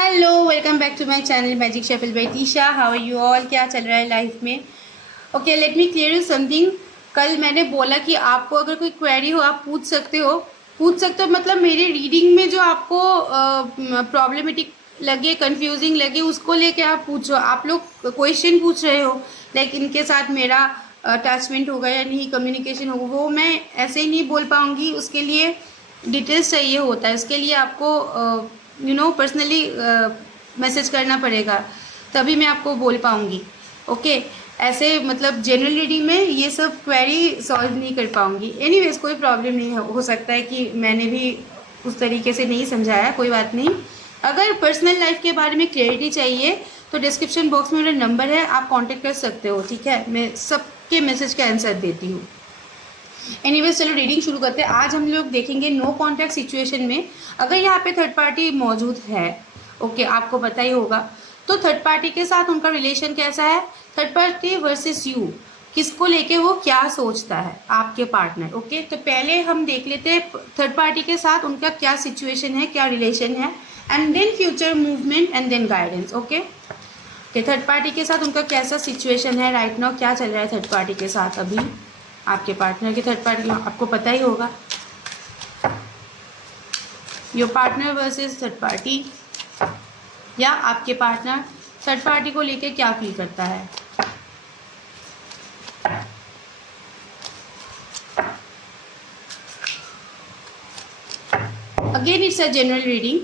Hello, welcome back to my channel magic shuffle by Tisha. How are you all? क्या चल रहा है life में? Okay, let me clear you something. कल मैंने बोला कि आपको अगर कोई क्वेरी हो आप पूछ सकते हो मतलब मेरे रीडिंग में जो आपको प्रॉब्लमेटिक लगे, कंफ्यूजिंग लगे, उसको लेके आप पूछो। आप लोग क्वेश्चन पूछ रहे हो लाइक इनके साथ मेरा अटैचमेंट होगा या नहीं, कम्युनिकेशन होगा, वो मैं ऐसे ही नहीं बोल पाऊँगी। उसके लिए डिटेल्स चाहिए होता है, उसके लिए आपको पर्सनली मैसेज करना पड़ेगा, तभी मैं आपको बोल पाऊँगी। ओके, ऐसे मतलब जनरल रीडिंग में ये सब क्वेरी सॉल्व नहीं कर पाऊँगी। एनीवेज, कोई प्रॉब्लम नहीं हो सकता है कि मैंने भी उस तरीके से नहीं समझाया, कोई बात नहीं। अगर पर्सनल लाइफ के बारे में क्लैरिटी चाहिए तो डिस्क्रिप्शन बॉक्स में मेरा नंबर है, आप कांटेक्ट कर सकते हो। ठीक है, मैं सबके मैसेज का आंसर देती हूँ। एनीवेज, चलो रीडिंग शुरू करते हैं। आज हम लोग देखेंगे नो कॉन्टैक्ट सिचुएशन में अगर यहाँ पे थर्ड पार्टी मौजूद है। ओके, आपको पता ही होगा तो थर्ड पार्टी के साथ उनका रिलेशन कैसा है। थर्ड पार्टी वर्सेस यू, किसको लेके वो क्या सोचता है, आपके पार्टनर। ओके, तो पहले हम देख लेते हैं थर्ड पार्टी के साथ उनका क्या सिचुएशन है, क्या रिलेशन है, and then future movement and then guidance. Okay, third party के साथ उनका कैसा सिचुएशन है राइट नाउ, क्या चल रहा है थर्ड पार्टी के साथ अभी। आपके पार्टनर की थर्ड पार्टी आपको पता ही होगा। Your partner versus third party, या आपके पार्टनर थर्ड पार्टी को लेकर क्या फील करता है। Again it's a general reading.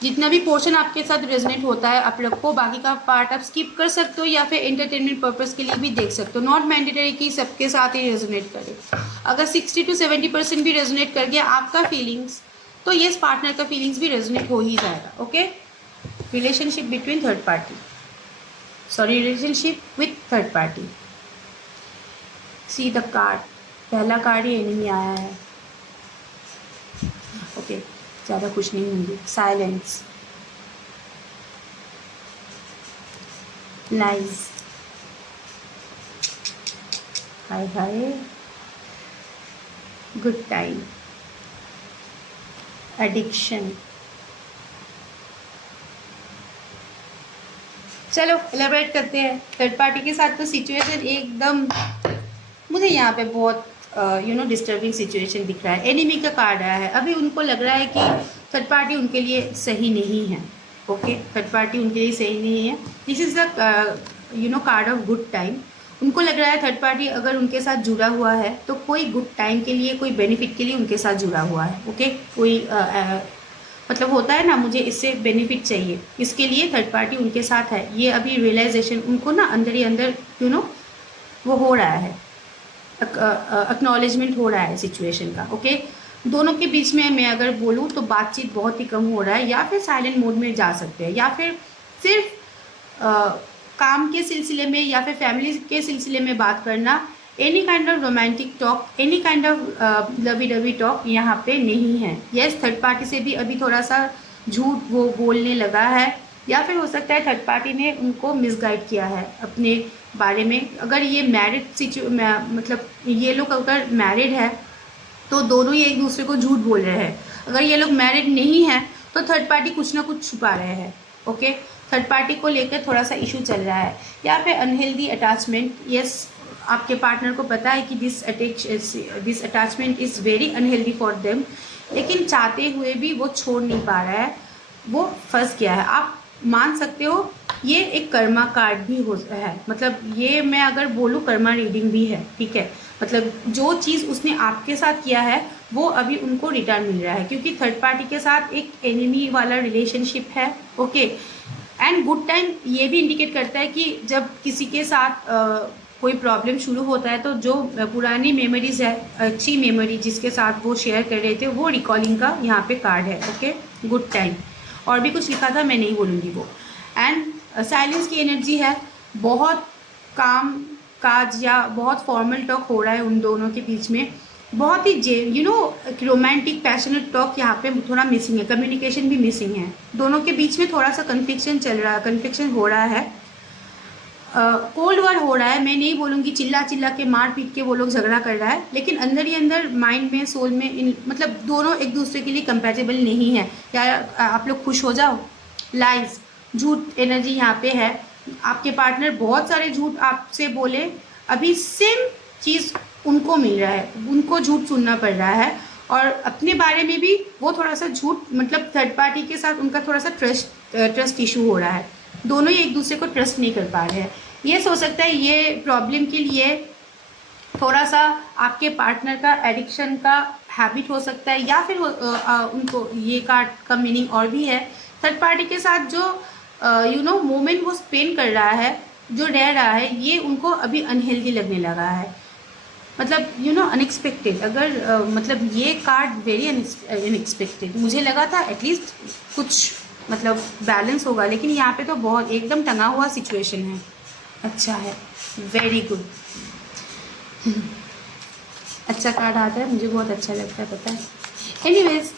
जितना भी पोर्शन आपके साथ रेजोनेट होता है आप लोग को, बाकी का पार्ट आप स्किप कर सकते हो या फिर एंटरटेनमेंट पर्पस के लिए भी देख सकते हो। नॉट मैंडेटरी कि सबके साथ ही रेजोनेट करे। अगर 60 to 70% भी रेजोनेट कर गया आपका फीलिंग्स, तो येस, पार्टनर का फीलिंग्स भी रेजोनेट हो ही जाएगा। Okay, relationship between third party, sorry, relationship with third party. See the card, पहला कार्ड ही एनिमी आया है। ओके, ज़्यादा कुछ नहीं होंगे। साइलेंस, लाइज, हाय हाय, गुड टाइम, एडिक्शन। चलो एलेबरेट करते हैं। थर्ड पार्टी के साथ तो सिचुएशन एकदम मुझे यहाँ पे बहुत डिस्टर्बिंग सिचुएशन दिख रहा है। एनिमी का कार्ड आया है। अभी उनको लग रहा है कि थर्ड पार्टी उनके लिए सही नहीं है। ओके, थर्ड पार्टी उनके लिए सही नहीं है। This is the card of good time. उनको लग रहा है थर्ड पार्टी अगर उनके साथ जुड़ा हुआ है तो कोई गुड टाइम के लिए, कोई बेनिफिट के लिए उनके साथ जुड़ा हुआ है। ओके, कोई मतलब होता है ना, मुझे इससे बेनिफिट चाहिए, इसके लिए थर्ड पार्टी उनके साथ है। ये अभी रियलाइजेशन उनको ना अंदर ही अंदर वो हो रहा है, एक्नॉलेजमेंट हो रहा है सिचुएशन का। ओके, दोनों के बीच में मैं अगर बोलूँ तो बातचीत बहुत ही कम हो रहा है, या फिर साइलेंट मोड में जा सकते हैं, या फिर सिर्फ काम के सिलसिले में या फिर फैमिली के सिलसिले में बात करना। Any kind of romantic talk, any kind of lovey dovey talk यहाँ पे नहीं है। यस, थर्ड पार्टी से भी अभी थोड़ा सा झूठ वो बोलने लगा है, या फिर हो सकता है थर्ड पार्टी ने उनको मिसगाइड किया है अपने बारे में। अगर ये मतलब ये लोग अगर मैरिड है तो दोनों ही एक दूसरे को झूठ बोल रहे हैं। अगर ये लोग मैरिड नहीं है तो थर्ड पार्टी कुछ ना कुछ छुपा रहे हैं। ओके, थर्ड पार्टी को लेकर थोड़ा सा इशू चल रहा है, या फिर अनहेल्दी अटैचमेंट। यस, आपके पार्टनर को पता है कि this attachment is very unhealthy for them, लेकिन चाहते हुए भी वो छोड़ नहीं पा रहा है, वो फंस गया है। आप मान सकते हो ये एक कर्मा कार्ड भी हो है, मतलब ये मैं अगर बोलूँ कर्मा रीडिंग भी है। ठीक है, मतलब जो चीज़ उसने आपके साथ किया है वो अभी उनको रिटर्न मिल रहा है, क्योंकि थर्ड पार्टी के साथ एक एनिमी वाला रिलेशनशिप है। ओके, एंड गुड टाइम ये भी इंडिकेट करता है कि जब किसी के साथ कोई प्रॉब्लम शुरू होता है तो जो पुरानी मेमोरीज है, अच्छी मेमोरी जिसके साथ वो शेयर कर रहे थे, वो रिकॉलिंग का यहाँ पे कार्ड है। Okay, good time. और भी कुछ लिखा था, मैं नहीं बोलूँगी वो। एंड साइलेंस की एनर्जी है, बहुत काम काज या बहुत फॉर्मल टॉक हो रहा है उन दोनों के बीच में। बहुत ही रोमांटिक पैशनेट टॉक यहाँ पे थोड़ा मिसिंग है, कम्युनिकेशन भी मिसिंग है। दोनों के बीच में थोड़ा सा कन्फ्लिक्शन चल रहा है, कन्फ्लिक्शन हो रहा है, कोल्ड वॉर हो रहा है। मैं नहीं बोलूँगी चिल्ला चिल्ला के मार पीट के वो लोग झगड़ा कर रहा है, लेकिन अंदर ही अंदर माइंड में, सोल में मतलब दोनों एक दूसरे के लिए कंपैटिबल नहीं है। या आप लोग खुश हो जाओ लाइज, झूठ एनर्जी यहाँ पे है। आपके पार्टनर बहुत सारे झूठ आपसे बोले, अभी सेम चीज़ उनको मिल रहा है, उनको झूठ सुनना पड़ रहा है। और अपने बारे में भी वो थोड़ा सा झूठ, मतलब थर्ड पार्टी के साथ उनका थोड़ा सा ट्रस्ट इशू हो रहा है। दोनों ही एक दूसरे को ट्रस्ट नहीं कर पा रहे हैं। ये हो सकता है ये प्रॉब्लम के लिए थोड़ा सा आपके पार्टनर का एडिक्शन का हैबिट हो सकता है, या फिर उनको ये कार्ड का मीनिंग और भी है, थर्ड पार्टी के साथ जो मोमेंट वो स्पेंड कर रहा है, जो रह रहा है, ये उनको अभी अनहेल्दी लगने लगा है। मतलब अनएक्सपेक्टेड, अगर मतलब ये कार्ड वेरी अनएक्सपेक्टेड, मुझे लगा था एटलीस्ट कुछ मतलब बैलेंस होगा, लेकिन यहाँ पे तो बहुत एकदम टंगा हुआ सिचुएशन है। अच्छा है, वेरी गुड। अच्छा कार्ड आता है, मुझे बहुत अच्छा लगता है, पता है। एनीवेज,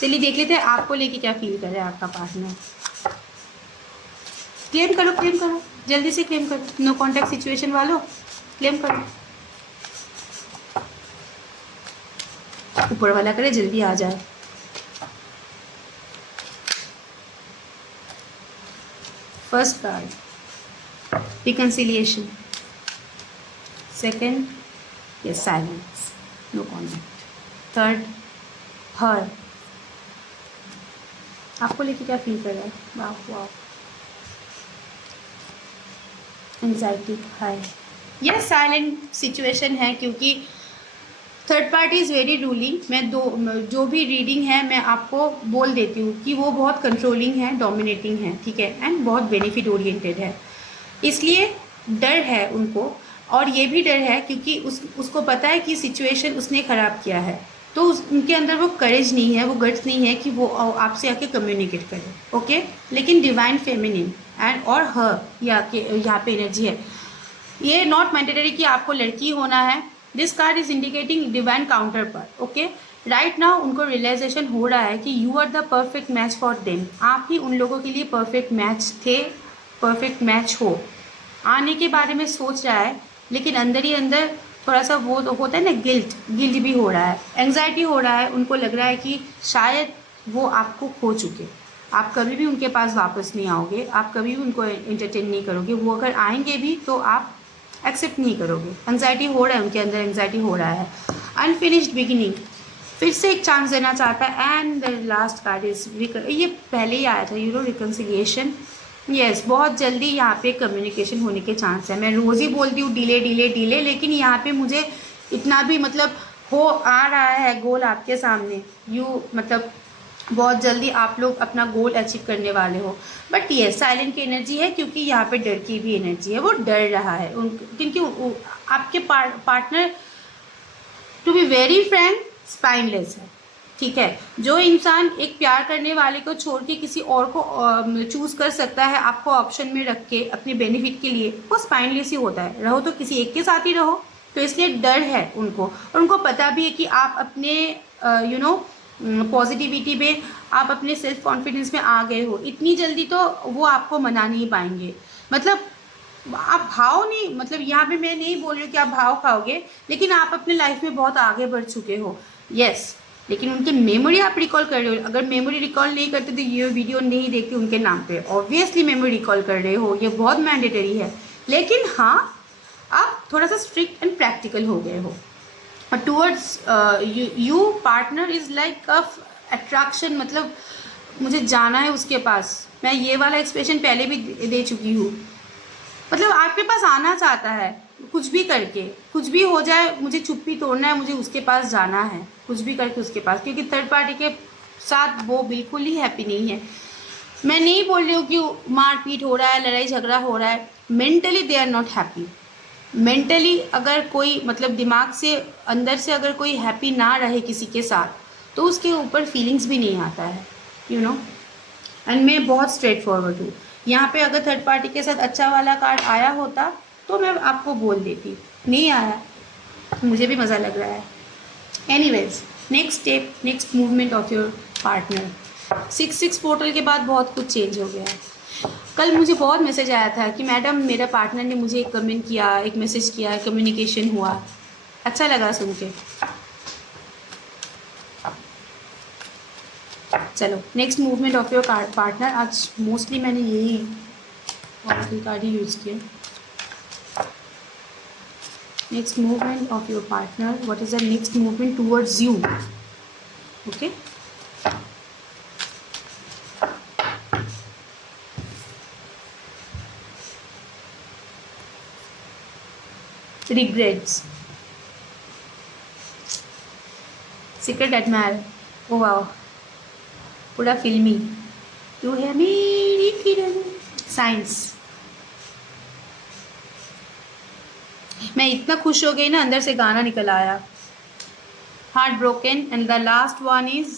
चलिए देख लेते हैं आपको लेके क्या फील कर रहा है आपका पार्टनर। क्लेम करो, क्लेम करो, जल्दी से क्लेम करो। नो कॉन्टैक्ट सिचुएशन वालों, क्लेम करो। ऊपर वाला करे जल्दी आ जाए। First card reconciliation, second yes silence, no contact, third her, आपको लेके क्या फील कर रहा है? वाह वाह, एंजाइटी हाई, यह साइलेंट सिचुएशन है क्योंकि third party is very ruling. मैं जो भी रीडिंग है मैं आपको बोल देती हूँ कि वो बहुत कंट्रोलिंग है, डोमिनेटिंग है, ठीक है, एंड बहुत बेनिफिट ओरिएंटेड है। इसलिए डर है उनको, और ये भी डर है क्योंकि उसको पता है कि सिचुएशन उसने ख़राब किया है, तो उनके अंदर वो करेज नहीं है, वो गट्स नहीं है कि वो आपसे आके कम्युनिकेट करे। ओके, लेकिन डिवाइन फेमिनिन एंड और हर यहाँ पे एनर्जी है। ये नॉट मैंडेटरी कि आपको लड़की होना है। This card is indicating divine counter part. Okay, right now उनको रियलाइजेशन हो रहा है कि you are the perfect match for them. आप ही उन लोगों के लिए परफेक्ट मैच थे, परफेक्ट मैच हो। आने के बारे में सोच रहा है, लेकिन अंदर ही अंदर थोड़ा सा वो तो होता है ना, गिल्ट भी हो रहा है, एंग्जाइटी हो रहा है। उनको लग रहा है कि शायद वो आपको खो चुके, आप कभी भी उनके पास वापस नहीं आओगे, आप कभी भी उनको एंटरटेन नहीं करोगे, वो अगर आएंगे भी तो आप एक्सेप्ट नहीं करोगे। एंग्जाइटी हो रहा है उनके अंदर, एंग्जाइटी हो रहा है। अनफिनिश्ड बिगिनिंग, फिर से एक चांस देना चाहता है। And the last card is, ये पहले ही आया था, रिकन्सिलिएशन। यस, बहुत जल्दी यहाँ पे कम्युनिकेशन होने के चांस है। मैं रोज़ ही बोलती हूँ डिले डिले डिले, लेकिन यहाँ पे मुझे इतना भी मतलब हो आ रहा है गोल आपके सामने। मतलब बहुत जल्दी आप लोग अपना गोल अचीव करने वाले हो। बट ये साइलेंट की एनर्जी है क्योंकि यहाँ पे डर की भी एनर्जी है, वो डर रहा है क्योंकि आपके partner, to be very frank, spineless है, ठीक है। जो इंसान एक प्यार करने वाले को छोड़ के किसी और को चूज़ कर सकता है आपको ऑप्शन में रख के अपने बेनिफिट के लिए, वो स्पाइनलेस ही होता है। रहो तो किसी एक के साथ ही रहो। तो इसलिए डर है उनको, और उनको पता भी है कि आप अपने पॉजिटिविटी में, आप अपने सेल्फ कॉन्फिडेंस में आ गए हो। इतनी जल्दी तो वो आपको मना नहीं पाएंगे। मतलब आप भाव नहीं, मतलब यहाँ पे मैं नहीं बोल रही हूँ कि आप भाव खाओगे, लेकिन आप अपने लाइफ में बहुत आगे बढ़ चुके हो। यस, लेकिन उनकी मेमोरी आप रिकॉल कर रहे हो। अगर मेमोरी रिकॉल नहीं करते तो ये वीडियो नहीं देखते उनके नाम पे। ऑब्वियसली मेमोरी रिकॉल कर रहे हो, ये बहुत मैंडेटरी है। लेकिन हाँ, आप थोड़ा सा स्ट्रिक्ट एंड प्रैक्टिकल हो गए हो। Towards you partner is like a attraction, मतलब मुझे जाना है उसके पास। मैं ये वाला एक्सप्रेशन पहले भी दे चुकी हूँ। मतलब आपके पास आना चाहता है, कुछ भी करके, कुछ भी हो जाए, मुझे चुप्पी तोड़ना है, मुझे उसके पास जाना है, कुछ भी करके उसके पास। क्योंकि थर्ड पार्टी के साथ वो बिल्कुल ही हैप्पी नहीं है। मैं नहीं बोल रही हूँ कि मारपीट हो रहा है, लड़ाई झगड़ा हो रहा है। Mentally they are not happy. Mentally अगर कोई, मतलब दिमाग से अंदर से अगर कोई हैप्पी ना रहे किसी के साथ, तो उसके ऊपर फीलिंग्स भी नहीं आता है, एंड मैं बहुत स्ट्रेट फॉरवर्ड हूँ। यहाँ पे अगर थर्ड पार्टी के साथ अच्छा वाला कार्ड आया होता तो मैं आपको बोल देती, नहीं आया, मुझे भी मज़ा लग रहा है। Anyways, next step, next movement of your partner. 6-6 portal के बाद बहुत कुछ चेंज हो गया है। कल मुझे बहुत मैसेज आया था कि मैडम मेरा पार्टनर ने मुझे एक कमेंट किया, एक मैसेज किया, कम्युनिकेशन हुआ, अच्छा लगा सुन के। चलो next movement of your partner. आज मोस्टली मैंने यही ऑरेकल कार्ड ही यूज़ किया। Next movement of your partner, what is the next movement towards you. Okay, regrets, secret admirer, oh wow, पूरा फिल्मी, तू है मेरी किरण, साइंस। मैं इतना खुश हो गई ना, अंदर से गाना निकल आया, heart broken. And the last one is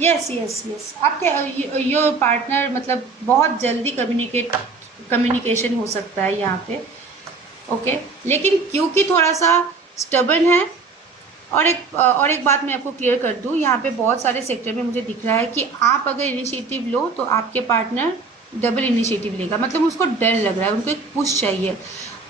yes yes yes, आपके योर पार्टनर मतलब बहुत जल्दी कम्युनिकेशन हो सकता है यहाँ पे। ओके, लेकिन क्योंकि थोड़ा सा स्टबर्न है। और एक बात मैं आपको क्लियर कर दूँ, यहाँ पे बहुत सारे सेक्टर में मुझे दिख रहा है कि आप अगर इनिशिएटिव लो तो आपके पार्टनर डबल इनिशिएटिव लेगा। मतलब उसको डर लग रहा है, उनको एक पुश चाहिए।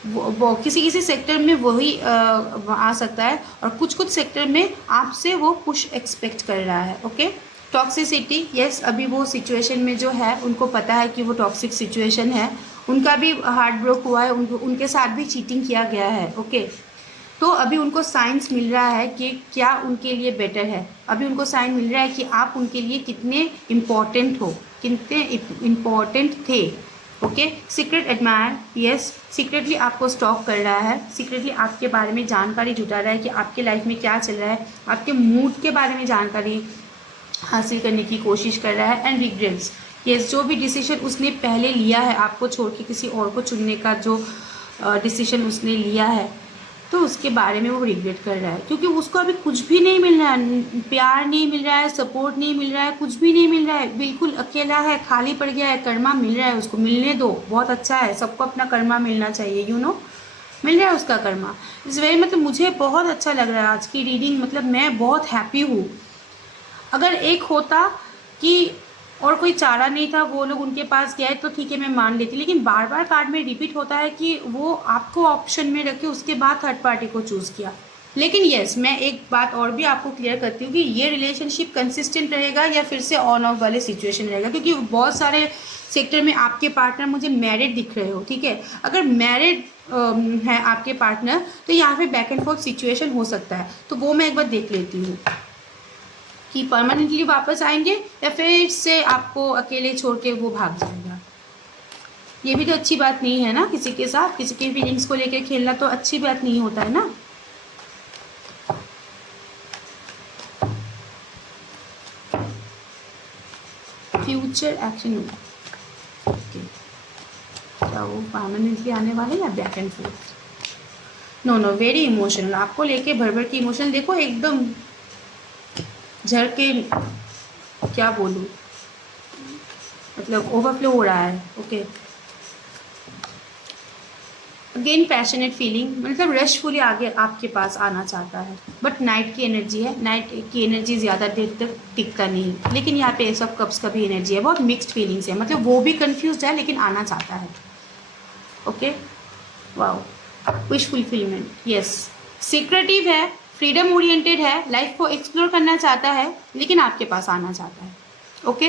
वो किसी सेक्टर में वही आ सकता है, और कुछ सेक्टर में आपसे वो पुश एक्सपेक्ट कर रहा है। ओके, टॉक्सिसिटी, यस, अभी वो सिचुएशन में जो है उनको पता है कि वो टॉक्सिक सिचुएशन है, उनका भी हार्ट ब्रोक हुआ है, उनके साथ भी चीटिंग किया गया है। ओके, तो अभी उनको साइंस मिल रहा है कि क्या उनके लिए बेटर है। अभी उनको साइन मिल रहा है कि आप उनके लिए कितने इम्पॉर्टेंट हो, कितने इम्पॉर्टेंट थे। Okay, secret admire, yes, secretly आपको स्टॉक कर रहा है, सीक्रेटली आपके बारे में जानकारी जुटा रहा है कि आपके लाइफ में क्या चल रहा है, आपके मूड के बारे में जानकारी हासिल करने की कोशिश कर रहा है। एंड रिग्रेट्स, यस, जो भी डिसीजन उसने पहले लिया है आपको छोड़ के किसी और को चुनने का जो डिसीजन उसने लिया है, तो उसके बारे में वो रिग्रेट कर रहा है, क्योंकि उसको अभी कुछ भी नहीं मिल रहा है, प्यार नहीं मिल रहा है, सपोर्ट नहीं मिल रहा है, कुछ भी नहीं मिल रहा है, बिल्कुल अकेला है, खाली पड़ गया है। कर्मा मिल रहा है उसको, मिलने दो, बहुत अच्छा है, सबको अपना कर्मा मिलना चाहिए, यू नो, मिल रहा है उसका कर्मा। इस वजह मतलब मुझे बहुत अच्छा लग रहा है आज की रीडिंग, मतलब मैं बहुत हैप्पी हूँ। अगर एक होता कि और कोई चारा नहीं था, वो लोग उनके पास गए तो ठीक है, मैं मान लेती, लेकिन बार बार कार्ड में रिपीट होता है कि वो आपको ऑप्शन में रखे उसके बाद थर्ड पार्टी को चूज़ किया। लेकिन यस, मैं एक बात और भी आपको क्लियर करती हूँ कि ये रिलेशनशिप कंसिस्टेंट रहेगा या फिर से ऑन ऑफ वाले सिचुएशन रहेगा, क्योंकि बहुत सारे सेक्टर में आपके पार्टनर मुझे मैरिड दिख रहे हो। ठीक है, अगर मैरिड है आपके पार्टनर तो यहाँ पे बैक एंड फोर्थ सिचुएशन हो सकता है, तो वो मैं एक बार देख लेती हूँ कि परमानेंटली वापस आएंगे या फिर से आपको अकेले छोड़ के वो भाग जाएगा। ये भी तो अच्छी बात नहीं है ना, किसी के साथ किसी के फीलिंग्स को लेकर खेलना तो अच्छी बात नहीं होता है ना। फ्यूचर एक्शन, क्या वो परमानेंटली आने वाले या back and forth? No no, very emotional, आपको लेके भर भर के इमोशनल, देखो एकदम झड़ के, क्या बोलूँ, मतलब ओवरफ्लो हो रहा है। ओके, अगेन पैशनेट फीलिंग, मतलब रशफुली आगे आपके पास आना चाहता है, बट नाइट की एनर्जी है, नाइट की एनर्जी ज़्यादा देर तक टिकता नहीं, लेकिन यहाँ पे एस ऑफ कप्स का भी एनर्जी है, बहुत मिक्स्ड फीलिंग्स है, मतलब वो भी कंफ्यूज है लेकिन आना चाहता है। Okay, wow, wish fulfilment, yes, secretive है, फ्रीडम ओरिएंटेड है, लाइफ को एक्सप्लोर करना चाहता है लेकिन आपके पास आना चाहता है। ओके,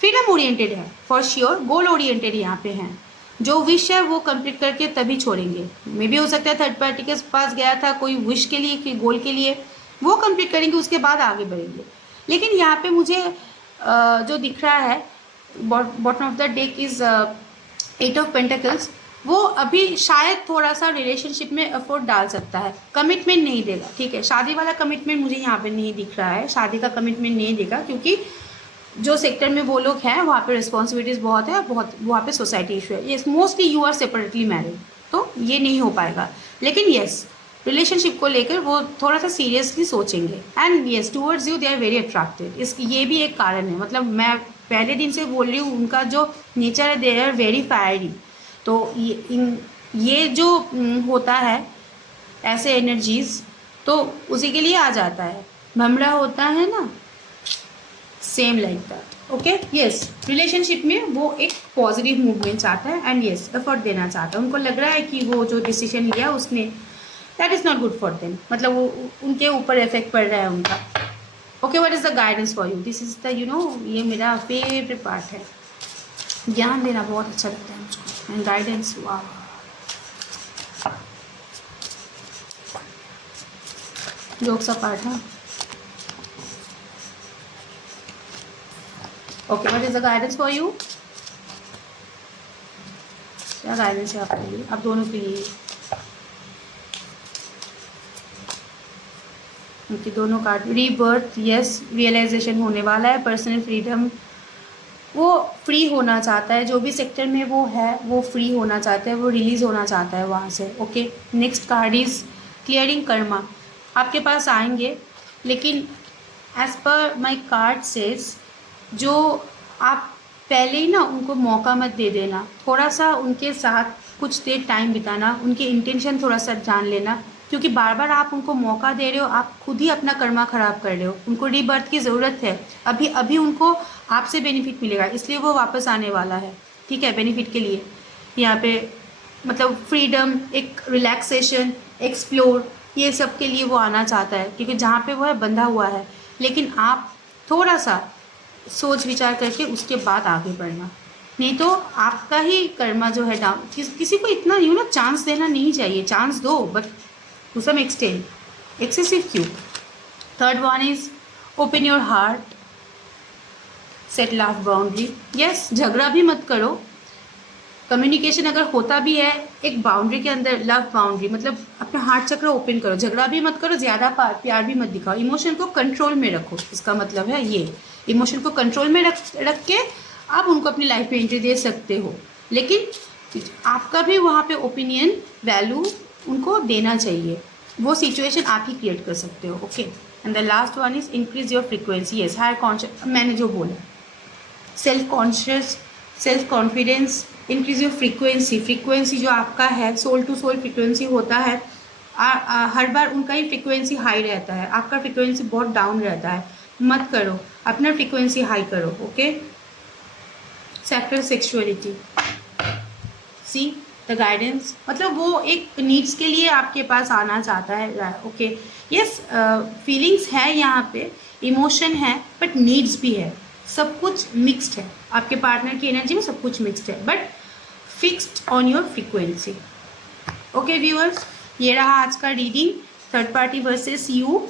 फ्रीडम ओरिएंटेड है फॉर श्योर, गोल ओरिएंटेड यहाँ पे हैं, जो विश है वो कंप्लीट करके तभी छोड़ेंगे। मे भी हो सकता है थर्ड पार्टी के पास गया था कोई विश के लिए, कि गोल के लिए, वो कंप्लीट करेंगे उसके बाद आगे बढ़ेंगे। लेकिन यहाँ पे मुझे जो दिख रहा है bottom of the deck is 8 of pentacles, वो अभी शायद थोड़ा सा रिलेशनशिप में एफर्ट डाल सकता है, कमिटमेंट नहीं देगा। ठीक है, शादी वाला कमिटमेंट मुझे यहाँ पे नहीं दिख रहा है, शादी का कमिटमेंट नहीं देगा, क्योंकि जो सेक्टर में वो लोग हैं वहाँ पे रिस्पॉन्सिबिलिटीज़ बहुत है, बहुत वहाँ पे सोसाइटी इशू है। Yes, mostly you are separately married, तो ये नहीं हो पाएगा। लेकिन येस, रिलेशनशिप को लेकर वो थोड़ा सा सीरियसली सोचेंगे। And yes, towards you they are very attracted, ये भी एक कारण है, मतलब मैं पहले दिन से बोल रही हूँ, उनका जो नेचर है दे आर वेरी फायरी। तो ये जो होता है ऐसे एनर्जीज, तो उसी के लिए आ जाता है, भमरा होता है ना, same like that. Okay, yes, relationship में वो एक पॉजिटिव मूवमेंट चाहता है, एंड यस, एफर्ट देना चाहता है। उनको लग रहा है कि वो जो डिसीजन लिया उसने, that is not good for them, मतलब वो उनके ऊपर इफेक्ट पड़ रहा है उनका। Okay. Okay, what is the guidance for you? This is the ये मेरा फेवरेट पार्ट है। ज्ञान देना बहुत अच्छा लगता है मुझको, एंड गाइडेंस, वाह। जोक्स अपार्ट है। Okay, what is the guidance for you? क्या गाइडेंस है आपके लिए, आप दोनों के लिए? उनके दोनों कार्ड, रीबर्थ, यस, रियलाइजेशन होने वाला है, पर्सनल फ्रीडम, वो फ्री होना चाहता है, जो भी सेक्टर में वो है वो फ्री होना चाहता है, वो रिलीज़ होना चाहता है वहाँ से। Okay, next card is clearing Karma. आपके पास आएंगे, लेकिन as per my card says, जो आप पहले ही ना उनको मौका मत दे देना, थोड़ा सा उनके साथ कुछ देर टाइम बिताना, उनके इंटेंशन थोड़ा सा जान लेना, क्योंकि बार बार आप उनको मौका दे रहे हो, आप खुद ही अपना कर्मा ख़राब कर रहे हो। उनको रीबर्थ की ज़रूरत है, अभी अभी उनको आपसे बेनिफिट मिलेगा, इसलिए वो वापस आने वाला है, ठीक है, बेनिफिट के लिए। यहाँ पे मतलब फ्रीडम, एक रिलैक्सेशन, एक्सप्लोर, ये सब के लिए वो आना चाहता है, क्योंकि जहाँ पे वो है बंधा हुआ है। लेकिन आप थोड़ा सा सोच विचार करके उसके बाद आगे बढ़ना, नहीं तो आपका ही कर्मा जो है डाउन। किसी को इतना चांस देना नहीं चाहिए, चांस दो but to some extent, excessive क्यों। Third one is open your heart, set love boundary, yes, झगड़ा भी मत करो, कम्युनिकेशन अगर होता भी है एक बाउंड्री के अंदर, लव बाउंड्री, मतलब अपना हार्ट चक्र ओपन करो, झगड़ा भी मत करो, ज़्यादा प्यार भी मत दिखाओ, इमोशन को कंट्रोल में रखो, इसका मतलब है ये, इमोशन को कंट्रोल में रख के आप उनको अपनी लाइफ में एंट्री दे सकते हो, लेकिन आपका भी वहाँ पे ओपिनियन, वैल्यू उनको देना चाहिए, वो सिचुएशन आप ही क्रिएट कर सकते हो। Okay, and the last one is increase your frequency, yes, higher conscious, मैंने जो बोला, self conscious, self confidence, increase your frequency, frequency जो आपका है, सोल टू सोल फ्रीक्वेंसी होता है, हर बार उनका ही फ्रीक्वेंसी हाई रहता है, आपका फ्रीक्वेंसी बहुत डाउन रहता है, मत करो, अपना फ्रीक्वेंसी हाई करो। Okay, sector sexuality, see the guidance, मतलब वो एक नीड्स के लिए आपके पास आना चाहता है। ओके, यस, फीलिंग्स है यहाँ पे, इमोशन है, बट नीड्स भी है, सब कुछ मिक्स्ड है, आपके पार्टनर की एनर्जी में सब कुछ मिक्स्ड है, but fixed on your frequency. Okay viewers, ये रहा आज का reading, third party versus you.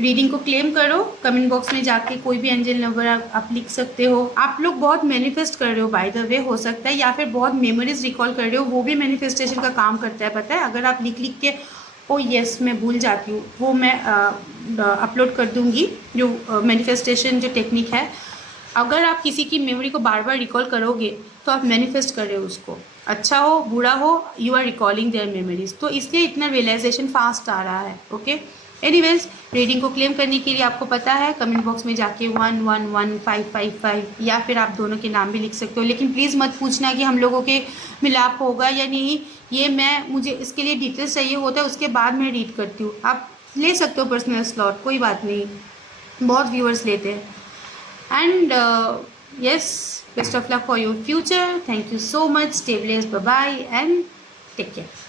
Reading को क्लेम करो, कमेंट बॉक्स में जाके कोई भी एंजल नंबर आप लिख सकते हो। आप लोग बहुत मैनिफेस्ट कर रहे हो बाय द वे, हो सकता है, या फिर बहुत मेमोरीज रिकॉल कर रहे हो, वो भी मैनिफेस्टेशन का काम करता है, पता है। अगर आप लिख लिख के, ओ यस मैं भूल जाती हूँ, वो मैं अपलोड कर दूँगी, जो मैनिफेस्टेशन जो टेक्निक है, अगर आप किसी की मेमोरी को बार बार रिकॉल करोगे तो आप मैनिफेस्ट कर रहे हो उसको, अच्छा हो बुरा हो, you are recalling their memories, तो इसलिए इतना रियलाइजेशन फास्ट आ रहा है। ओके, एनीवेज, रीडिंग को क्लेम करने के लिए आपको पता है, कमेंट बॉक्स में जाके 111555 या फिर आप दोनों के नाम भी लिख सकते हो, लेकिन प्लीज़ मत पूछना कि हम लोगों के मिलाप होगा या नहीं, ये मुझे इसके लिए डिटेल्स चाहिए होता है, उसके बाद मैं रीड करती हूँ। आप ले सकते हो पर्सनल स्लॉट, कोई बात नहीं, बहुत व्यूअर्स लेते हैं। And yes, best of luck for your future. Thank you so much. Stay blessed. Bye bye and take care.